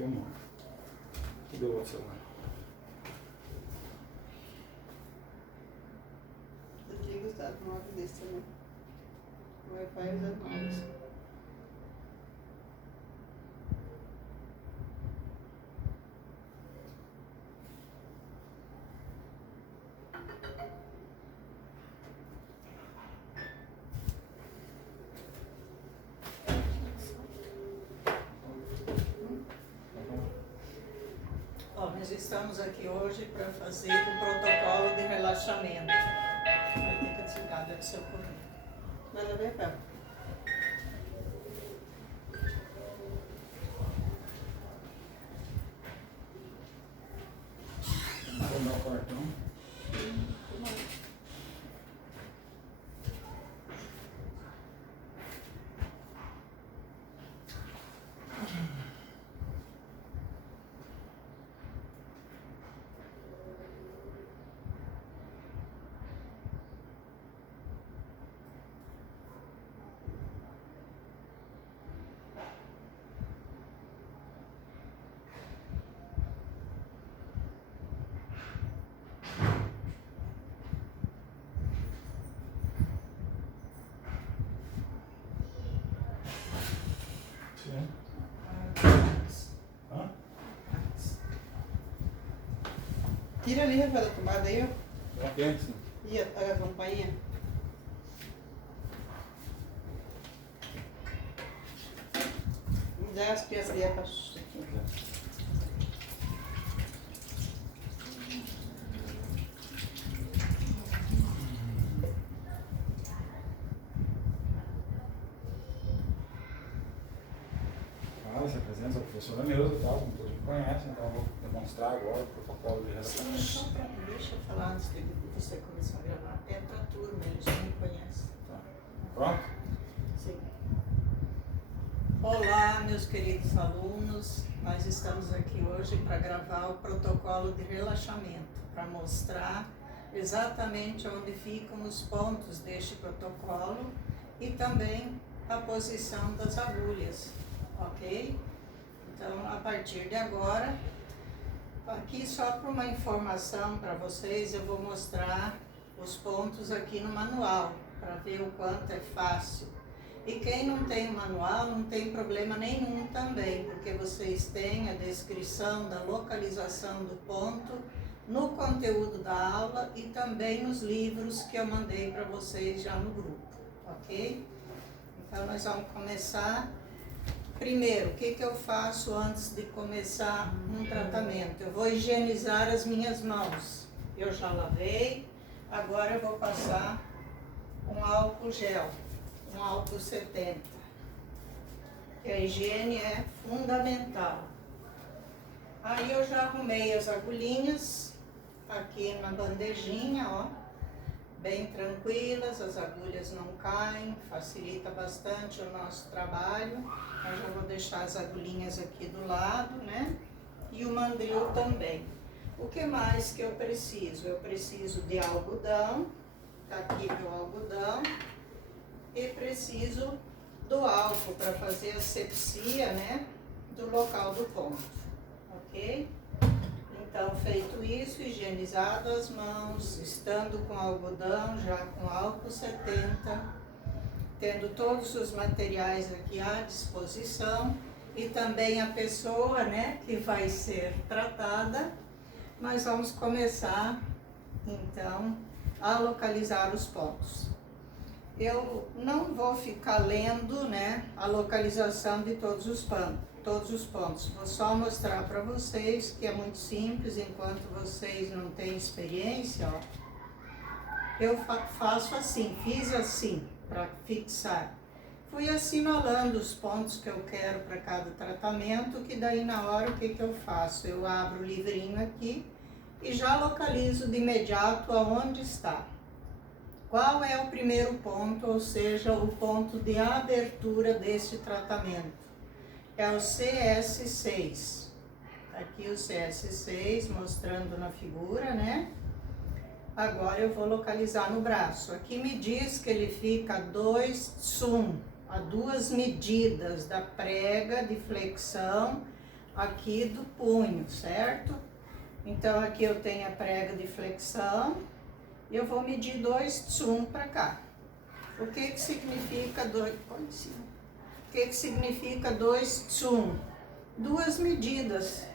filmou. Cadê o outro celular? Eu tinha gostado de um áudio desse também. O Wi-Fi usando novos. Nós estamos aqui hoje para fazer o protocolo de relaxamento. Vai ter que desligar, deve ser o correio. Nada a ver, pá. Vou dar o cartão. Sim. Hã? Tira ali, Rafael, da tomada aí, ó. Aqui antes. E a campainha. Me dá as peças ali, pra aqui. Ah, se apresenta, a professora Neuza, tá? Como todos me conhecem, então eu vou demonstrar agora o protocolo de relaxamento. Só pra, deixa eu falar antes de você começar a gravar. É pra turma, eles já me conhecem. Tá. Pronto? Sim. Olá, meus queridos alunos. Nós estamos aqui hoje para gravar o protocolo de relaxamento, para mostrar exatamente onde ficam os pontos deste protocolo e também a posição das agulhas, ok? Então, a partir de agora, aqui só para uma informação para vocês, eu vou mostrar os pontos aqui no manual, para ver o quanto é fácil. E quem não tem o manual não tem problema nenhum também, porque vocês têm a descrição da localização do ponto no conteúdo da aula e também nos livros que eu mandei para vocês já no grupo, ok? Então nós vamos começar. Primeiro, o que eu faço antes de começar um tratamento? Eu vou higienizar as minhas mãos. Eu já lavei, agora eu vou passar um álcool gel. Um álcool 70, que a higiene é fundamental. Aí eu já arrumei as agulhinhas aqui na bandejinha, ó, bem tranquilas, as agulhas não caem, facilita bastante o nosso trabalho. Eu já vou deixar as agulhinhas aqui do lado, né? E o mandril também. O que mais que eu preciso? Eu preciso de algodão, tá aqui meu algodão. E preciso do álcool para fazer a asepsia, né, do local do ponto, ok? Então, feito isso, higienizado as mãos, estando com algodão, já com álcool 70, tendo todos os materiais aqui à disposição e também a pessoa, né, que vai ser tratada, nós vamos começar, então, a localizar os pontos. Eu não vou ficar lendo, né, a localização de todos os pontos. Vou só mostrar para vocês que é muito simples, enquanto vocês não têm experiência, ó. Eu faço assim, fiz assim, para fixar. Fui assinalando os pontos que eu quero para cada tratamento, que daí na hora o que eu faço? Eu abro o livrinho aqui e já localizo de imediato aonde está. Qual é o primeiro ponto, ou seja, o ponto de abertura deste tratamento? É o CS6. Aqui o CS6, mostrando na figura, né? Agora eu vou localizar no braço. Aqui me diz que ele fica a 2 tsum, a 2 medidas da prega de flexão aqui do punho, certo? Então aqui eu tenho a prega de flexão e eu vou medir 2 tsum para cá. O que que significa 2? O que que significa 2 tsum? 2 medidas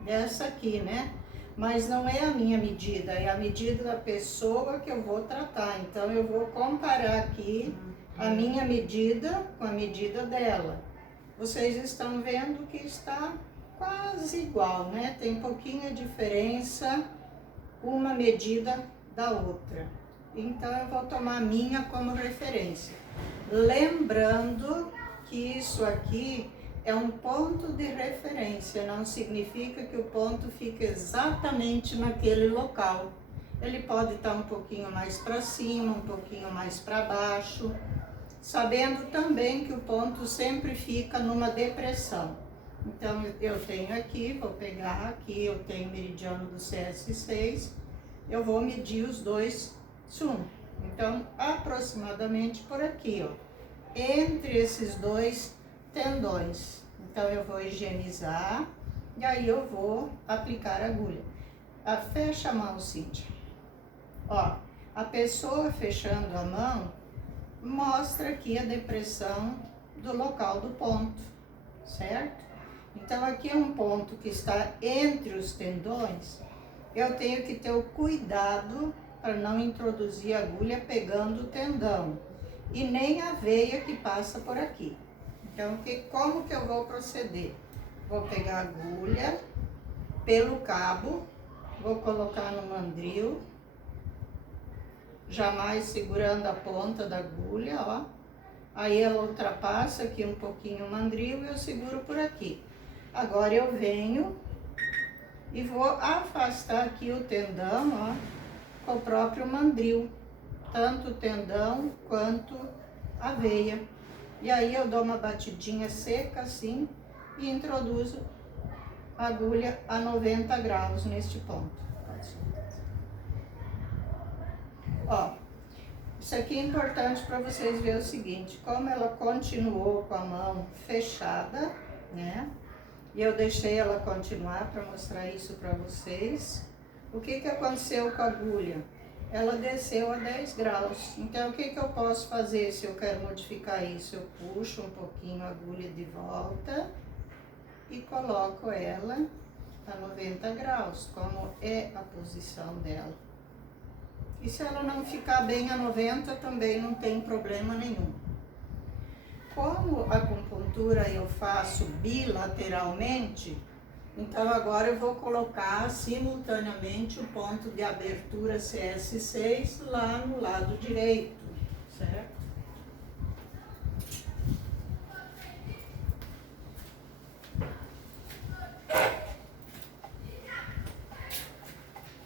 dessa aqui, né? Mas não é a minha medida, é a medida da pessoa que eu vou tratar. Então eu vou comparar aqui a minha medida com a medida dela. Vocês estão vendo que está quase igual, né? Tem pouquinha diferença uma medida da outra. Então eu vou tomar a minha como referência. Lembrando que isso aqui é um ponto de referência, não significa que o ponto fica exatamente naquele local. Ele pode estar um pouquinho mais para cima, um pouquinho mais para baixo, sabendo também que o ponto sempre fica numa depressão. Então eu tenho aqui, vou pegar aqui, eu tenho o meridiano do CS6, eu vou medir os 2 tsum. Então aproximadamente por aqui, ó, entre esses 2 tendões. Então eu vou higienizar e aí eu vou aplicar a agulha. Fecha a mão, Cíntia. Ó, a pessoa fechando a mão mostra aqui a depressão do local do ponto, certo? Então aqui é um ponto que está entre os tendões. Eu tenho que ter o cuidado para não introduzir a agulha pegando o tendão e nem a veia que passa por aqui. Então, como que eu vou proceder? Vou pegar a agulha pelo cabo, vou colocar no mandril, jamais segurando a ponta da agulha, ó. Aí ela ultrapassa aqui um pouquinho o mandril e eu seguro por aqui. Agora eu venho e vou afastar aqui o tendão, ó, com o próprio mandril, tanto o tendão quanto a veia. E aí eu dou uma batidinha seca assim e introduzo a agulha a 90 graus neste ponto. Ó, isso aqui é importante para vocês verem o seguinte, como ela continuou com a mão fechada, né? E eu deixei ela continuar para mostrar isso para vocês. O que que aconteceu com a agulha? Ela desceu a 10 graus. Então, o que que eu posso fazer se eu quero modificar isso? Eu puxo um pouquinho a agulha de volta e coloco ela a 90 graus, como é a posição dela. E se ela não ficar bem a 90, também não tem problema nenhum. Como a acupuntura eu faço bilateralmente, então agora eu vou colocar simultaneamente o ponto de abertura CS6 lá no lado direito, certo?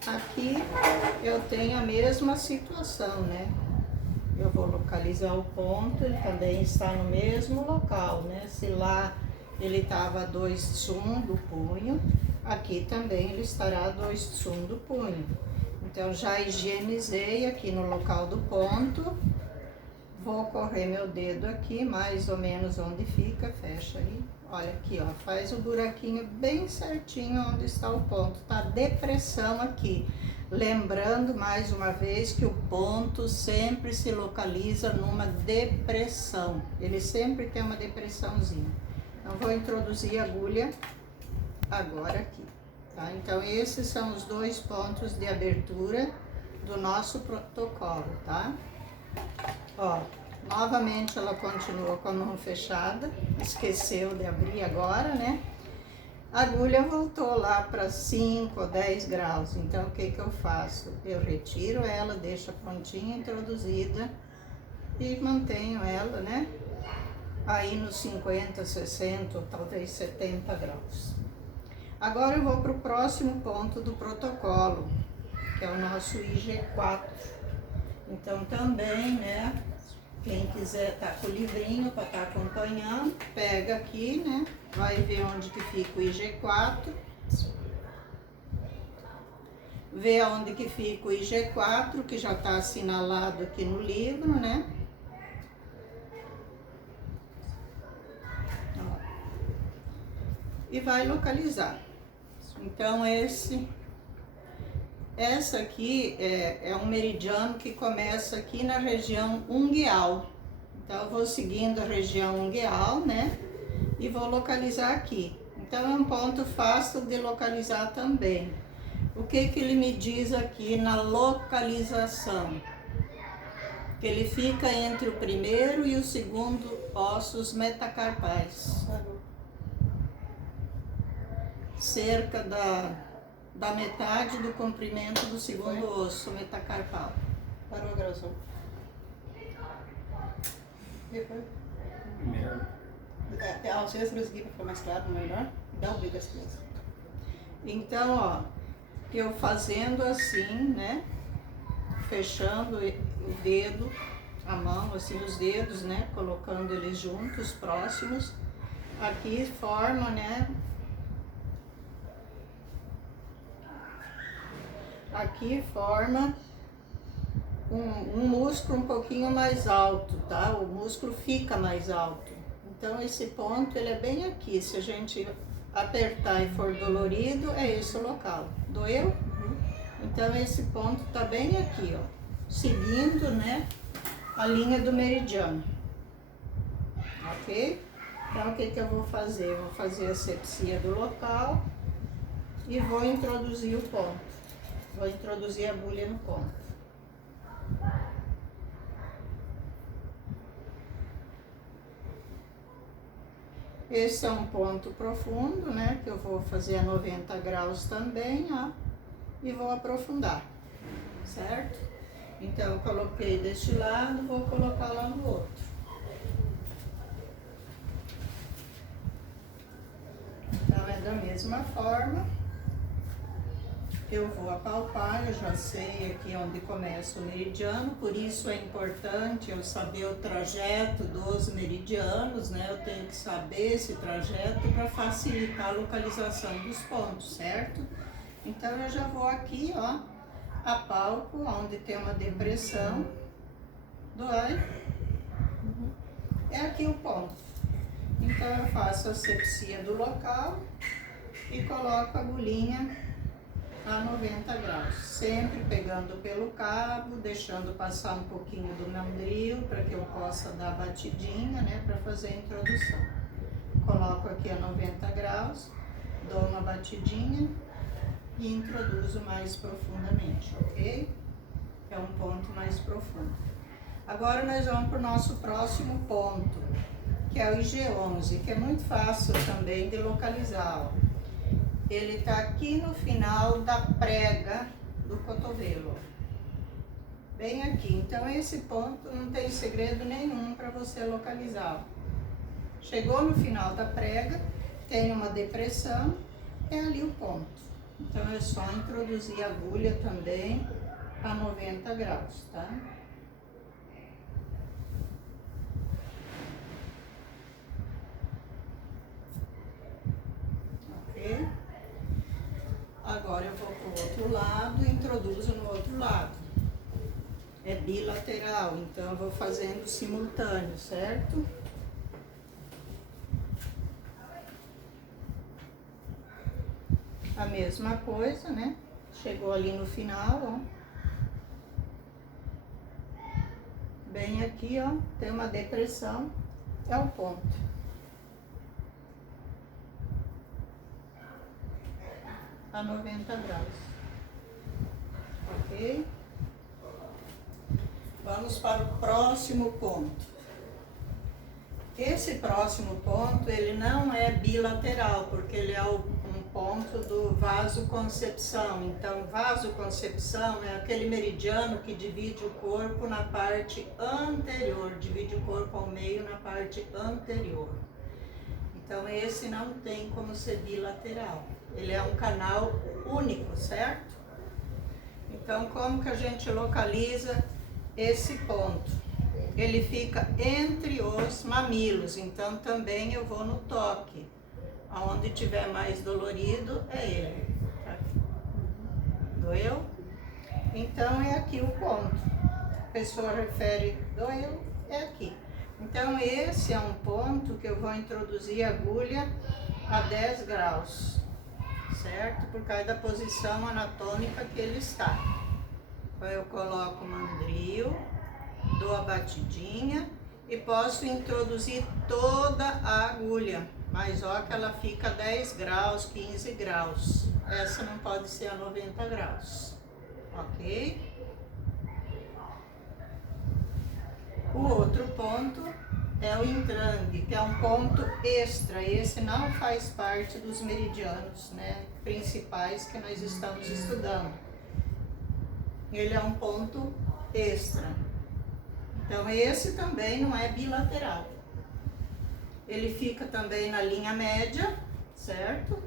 Aqui eu tenho a mesma situação, né? Eu vou localizar o ponto, ele também está no mesmo local, né? Se lá ele estava a 2 tsum do punho, aqui também ele estará a 2 tsum do punho. Então já higienizei aqui no local do ponto, vou correr meu dedo aqui, mais ou menos onde fica, fecha aí. Olha aqui, ó, faz o buraquinho bem certinho onde está o ponto, tá? Depressão aqui. Lembrando mais uma vez que o ponto sempre se localiza numa depressão. Ele sempre tem uma depressãozinha. Então, vou introduzir a agulha agora aqui, tá? Então, esses são os 2 pontos de abertura do nosso protocolo, tá? Ó, novamente ela continuou com a mão fechada, esqueceu de abrir agora, né? A agulha voltou lá para 5 ou 10 graus, então o que que eu faço? Eu retiro ela, deixo a pontinha introduzida e mantenho ela, né? Aí nos 50, 60 ou talvez 70 graus. Agora eu vou para o próximo ponto do protocolo, que é o nosso IG4. Então também, né? Quem quiser tá com o livrinho para estar acompanhando, pega aqui, né? Vai ver onde que fica o IG4. Vê onde que fica o IG4, que já está assinalado aqui no livro, né? Ó. e vai localizar. Então essa aqui é um meridiano que começa aqui na região unguial. Então eu vou seguindo a região unguial, né? E vou localizar aqui. Então é um ponto fácil de localizar também. O que ele me diz aqui na localização? Que ele fica entre o primeiro e o segundo ossos metacarpais. Cerca da metade do comprimento do segundo osso metacarpal. Parou a gravação. E foi? Primeiro. Auxilia essa aqui para ficar mais claro, melhor. Dá o bico às crianças. Então, ó, eu fazendo assim, né? Fechando o dedo, a mão, assim, os dedos, né? Colocando eles juntos, próximos. Aqui forma, né? Aqui forma um músculo um pouquinho mais alto, tá? O músculo fica mais alto. Então esse ponto ele é bem aqui. Se a gente apertar e for dolorido, é esse o local. Doeu? Então esse ponto tá bem aqui, ó, seguindo, né, a linha do meridiano. Ok? Então o que eu vou fazer? Eu vou fazer a asepsia do local e vou introduzir o ponto. Vou introduzir a agulha no ponto. Esse é um ponto profundo, né? Que eu vou fazer a 90 graus também, ó. E vou aprofundar, certo? Então, eu coloquei deste lado, vou colocar lá no outro. Então, é da mesma forma. Eu vou apalpar, eu já sei aqui onde começa o meridiano, por isso é importante eu saber o trajeto dos meridianos, né? Eu tenho que saber esse trajeto para facilitar a localização dos pontos, certo? Então eu já vou aqui, ó, apalpo onde tem uma depressão, dói, é aqui o ponto. Então eu faço a asepsia do local e coloco a agulhinha a 90 graus, sempre pegando pelo cabo, deixando passar um pouquinho do mandril para que eu possa dar a batidinha, né, para fazer a introdução. Coloco aqui a 90 graus, dou uma batidinha e introduzo mais profundamente, ok? É um ponto mais profundo. Agora nós vamos para o nosso próximo ponto, que é o IG11, que é muito fácil também de localizar, ó. Ele está aqui no final da prega do cotovelo, bem aqui. Então esse ponto não tem segredo nenhum para você localizar. Chegou no final da prega, tem uma depressão, é ali o ponto. Então é só introduzir a agulha também a 90 graus, tá? Ok? Agora eu vou para o outro lado e introduzo no outro lado. É bilateral, então eu vou fazendo simultâneo, certo? A mesma coisa, né? Chegou ali no final, ó. Bem aqui, ó, tem uma depressão, é o ponto. A 90 graus, ok? Vamos para o próximo ponto. Esse próximo ponto, ele não é bilateral, porque ele é um ponto do vasoconcepção. Então, vasoconcepção é aquele meridiano que divide o corpo na parte anterior, divide o corpo ao meio na parte anterior. Então, esse não tem como ser bilateral. Ele é um canal único, certo? Então, como que a gente localiza esse ponto? Ele fica entre os mamilos, então também eu vou no toque. Aonde tiver mais dolorido, é ele. Doeu? Então, é aqui o ponto. A pessoa refere, doeu, é aqui. Então, esse é um ponto que eu vou introduzir a agulha a 10 graus, certo? Por causa da posição anatômica que ele está. Então eu coloco o mandril, dou a batidinha e posso introduzir toda a agulha, mas ó que ela fica a 10 graus, 15 graus. Essa não pode ser a 90 graus, ok? O outro ponto é o entrangue, que é um ponto extra. Esse não faz parte dos meridianos, né, principais que nós estamos estudando. Ele é um ponto extra. Então esse também não é bilateral. Ele fica também na linha média, certo?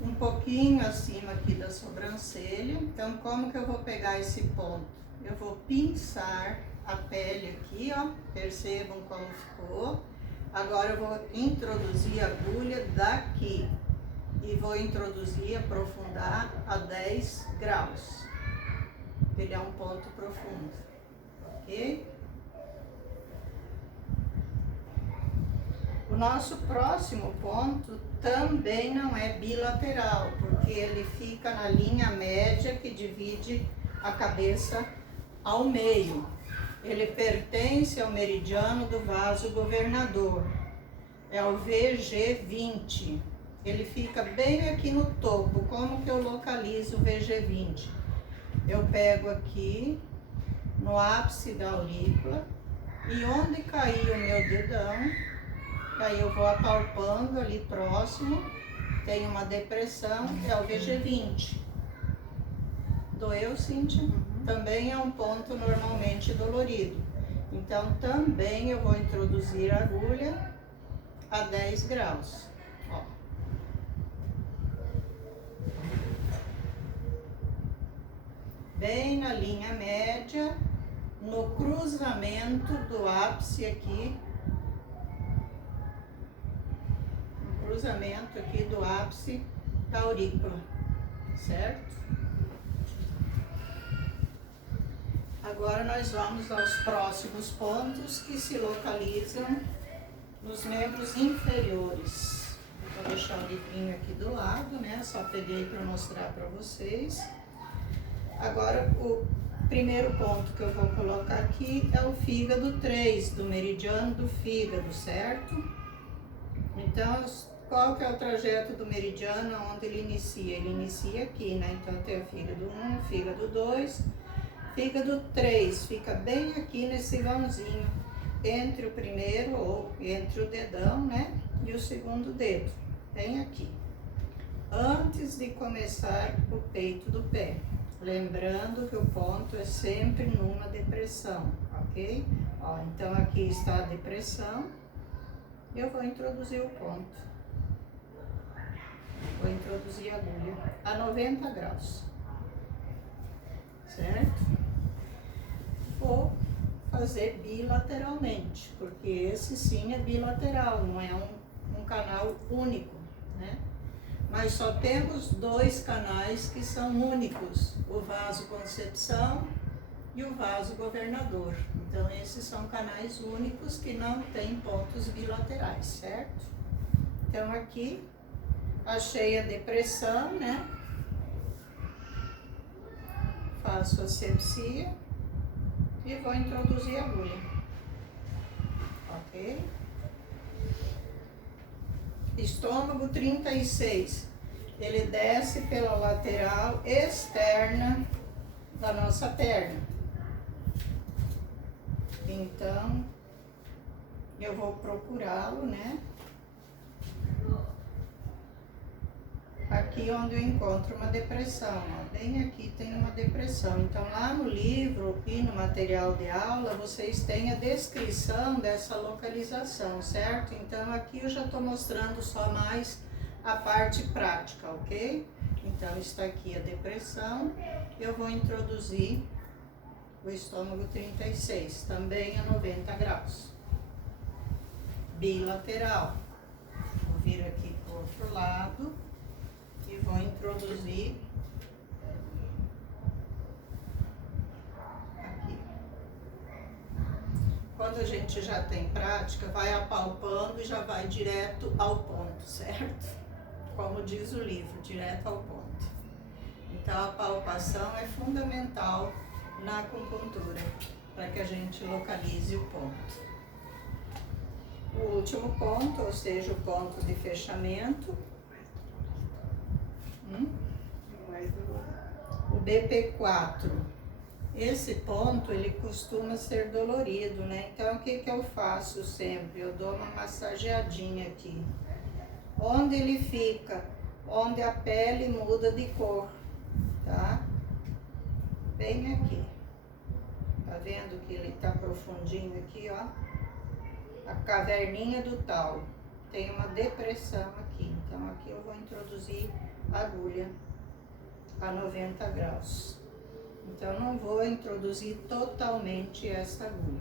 Um pouquinho acima aqui da sobrancelha. Então como que eu vou pegar esse ponto? Eu vou pinçar a pele aqui, ó. Percebam como ficou. Agora eu vou introduzir a agulha daqui. E vou introduzir, aprofundar a 10 graus. Ele é um ponto profundo, ok? O nosso próximo ponto também não é bilateral, porque ele fica na linha média que divide a cabeça ao meio. Ele pertence ao meridiano do vaso governador, é o VG20. Ele fica bem aqui no topo. Como que eu localizo o VG20? Eu pego aqui no ápice da aurícula e onde cair o meu dedão, aí eu vou apalpando ali próximo, tem uma depressão, é o VG20. Doeu, Cíntia? Também é um ponto normalmente dolorido. Então também eu vou introduzir a agulha a 10 graus. Ó. Bem na linha média, no cruzamento do ápice aqui, no cruzamento aqui do ápice da aurícula, certo? Agora nós vamos aos próximos pontos que se localizam nos membros inferiores. Vou deixar o livrinho aqui do lado, né? Só peguei para mostrar para vocês. Agora, o primeiro ponto que eu vou colocar aqui é o fígado 3, do meridiano do fígado, certo? Então, qual que é o trajeto do meridiano onde ele inicia? Ele inicia aqui, né? Então, tem o fígado 1, fígado 2, fígado 3, fica bem aqui nesse vãozinho, entre o primeiro, ou entre o dedão, né? E o segundo dedo, bem aqui. Antes de começar o peito do pé. Lembrando que o ponto é sempre numa depressão, ok? Ó, então aqui está a depressão. Eu vou introduzir o ponto. Vou introduzir a agulha a 90 graus. Certo? Vou fazer bilateralmente, porque esse sim é bilateral, não é um canal único, né? Mas só temos 2 canais que são únicos, o vaso concepção e o vaso governador. Então esses são canais únicos que não têm pontos bilaterais, certo? Então aqui achei a depressão, né? Faço a sepsia e vou introduzir a agulha, ok? Estômago 36, ele desce pela lateral externa da nossa perna. Então, eu vou procurá-lo, né? Aqui onde eu encontro uma depressão, ó, bem aqui tem uma depressão. Então, lá no livro e no material de aula, vocês têm a descrição dessa localização, certo? Então, aqui eu já estou mostrando só mais a parte prática, ok? Então, está aqui a depressão. Eu vou introduzir o estômago 36, também a 90 graus. Bilateral. Vou vir aqui para o outro lado. E vou introduzir aqui. quando a gente já tem prática, vai apalpando e já vai direto ao ponto, certo? Como diz o livro, direto ao ponto. Então, a palpação é fundamental na acupuntura, para que a gente localize o ponto. O último ponto, ou seja, o ponto de fechamento, o BP4. Esse ponto, ele costuma ser dolorido, né? Então, o que eu faço sempre? Eu dou uma massageadinha aqui. Onde ele fica? Onde a pele muda de cor, tá? Bem aqui. Tá vendo que ele tá profundinho aqui, ó? A caverninha do tal. Tem uma depressão aqui. Então, aqui eu vou introduzir a agulha a 90 graus. Então, não vou introduzir totalmente essa agulha,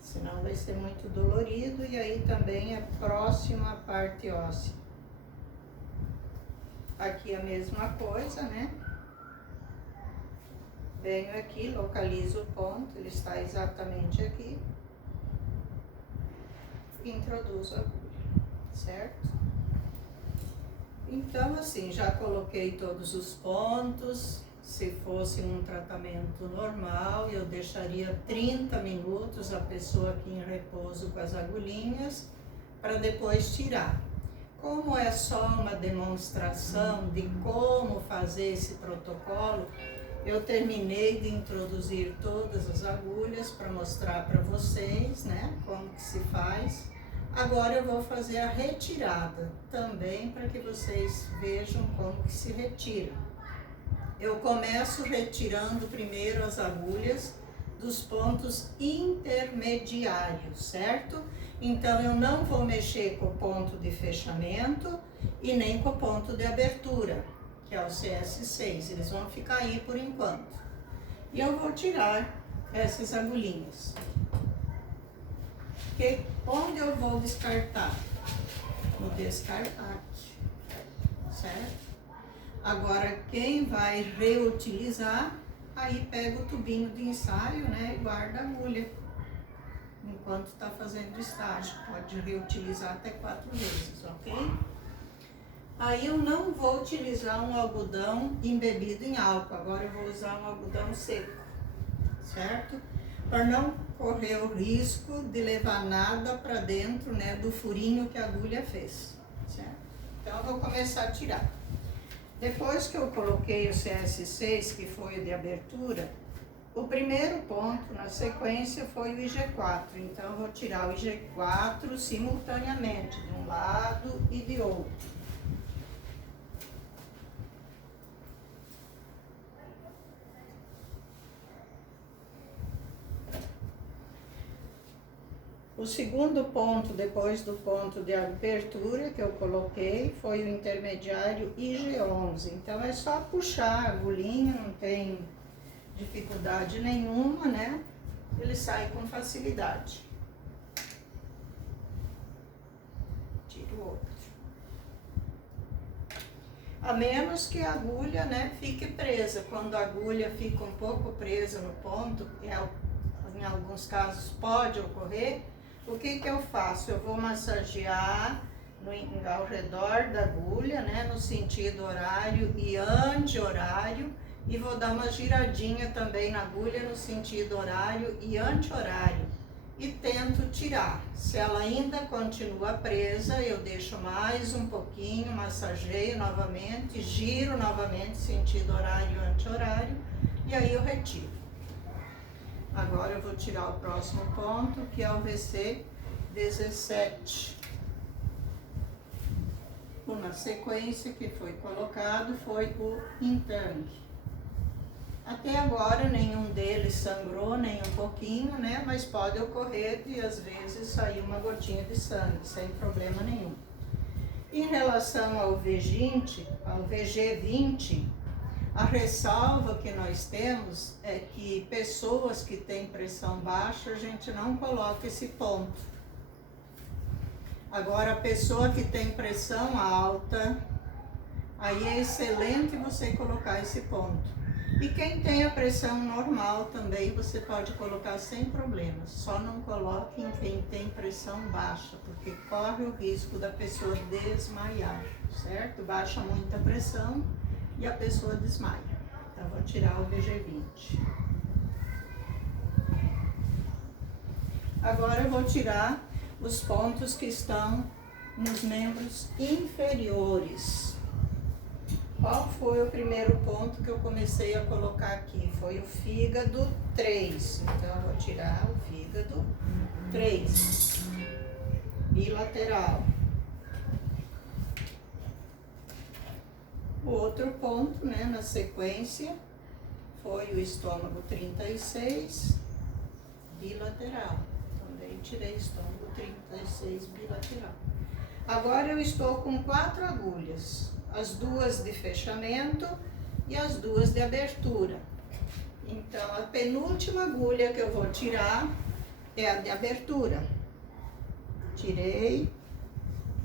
senão vai ser muito dolorido e aí também é próximo à parte óssea. Aqui a mesma coisa, né? Venho aqui, localizo o ponto, ele está exatamente aqui. E introduzo a agulha, certo? Então, assim, já coloquei todos os pontos. Se fosse um tratamento normal, eu deixaria 30 minutos a pessoa aqui em repouso com as agulhinhas, para depois tirar. Como é só uma demonstração de como fazer esse protocolo, eu terminei de introduzir todas as agulhas para mostrar para vocês, né, como que se faz. Agora eu vou fazer a retirada também para que vocês vejam como que se retira. Eu começo retirando primeiro as agulhas dos pontos intermediários, certo? Então eu não vou mexer com o ponto de fechamento e nem com o ponto de abertura, que é o CS6, eles vão ficar aí por enquanto. E eu vou tirar essas agulhinhas. Onde eu vou descartar? No descartante, certo? Agora, quem vai reutilizar, aí pega o tubinho de ensaio, né, e guarda a agulha, enquanto está fazendo estágio. Pode reutilizar até 4 vezes, ok? Aí eu não vou utilizar um algodão embebido em álcool, agora eu vou usar um algodão seco, certo? Para não correr o risco de levar nada para dentro, né, do furinho que a agulha fez, certo? Então eu vou começar a tirar. Depois que eu coloquei o CS6, que foi o de abertura, o primeiro ponto na sequência foi o IG4. Então eu vou tirar o IG4 simultaneamente, de um lado e de outro. O segundo ponto, depois do ponto de abertura que eu coloquei, foi o intermediário IG11. Então é só puxar a agulhinha, não tem dificuldade nenhuma, né? Ele sai com facilidade. Tiro o outro. A menos que a agulha, né, fique presa. Quando a agulha fica um pouco presa no ponto, em alguns casos pode ocorrer, o que eu faço? Eu vou massagear ao redor da agulha, né, no sentido horário e anti-horário, e vou dar uma giradinha também na agulha no sentido horário e anti-horário, e tento tirar. Se ela ainda continua presa, eu deixo mais um pouquinho, massageio novamente, giro novamente sentido horário e anti-horário, e aí eu retiro. Agora eu vou tirar o próximo ponto, que é o VC17. Na sequência que foi colocado foi o Intang. Até agora nenhum deles sangrou nem um pouquinho, né? Mas pode ocorrer de às vezes sair uma gotinha de sangue, sem problema nenhum. Em relação ao V20, ao VG20, a ressalva que nós temos é que pessoas que têm pressão baixa, a gente não coloca esse ponto. Agora, a pessoa que tem pressão alta, aí é excelente você colocar esse ponto. E quem tem a pressão normal também você pode colocar sem problemas. Só não coloque em quem tem pressão baixa, porque corre o risco da pessoa desmaiar, certo? Baixa muita pressão e a pessoa desmaia. Então vou tirar o VG20. Agora eu vou tirar os pontos que estão nos membros inferiores. Qual foi o primeiro ponto que eu comecei a colocar aqui? Foi o fígado 3. Então, eu vou tirar o fígado 3. Bilateral. O outro ponto, né, na sequência, foi o estômago 36, bilateral. Também tirei estômago 36, bilateral. Agora eu estou com 4 agulhas. As 2 de fechamento e as 2 de abertura. Então, a penúltima agulha que eu vou tirar é a de abertura. Tirei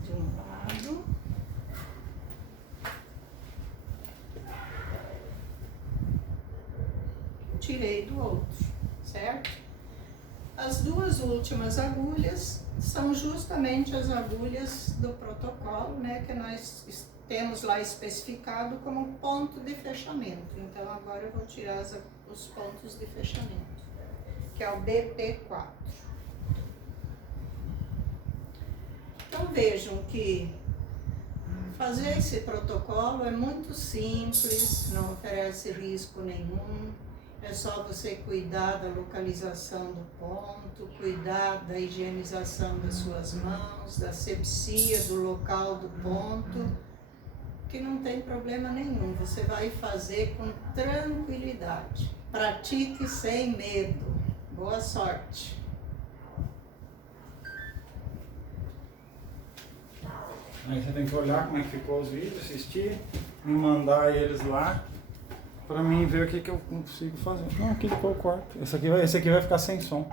de um lado. Tirei do outro, certo? As 2 últimas agulhas são justamente as agulhas do protocolo, né, que nós temos lá especificado como ponto de fechamento. Então, agora eu vou tirar os pontos de fechamento, que é o BP4. Então, vejam que fazer esse protocolo é muito simples, não oferece risco nenhum. É só você cuidar da localização do ponto, cuidar da higienização das suas mãos, da asepsia do local do ponto, que não tem problema nenhum. Você vai fazer com tranquilidade. Pratique sem medo. Boa sorte! Aí você tem que olhar como é que ficou os vídeos, assistir, me mandar eles lá, pra mim ver o que eu consigo fazer. Não, aqui depois eu corto. Esse aqui vai ficar sem som.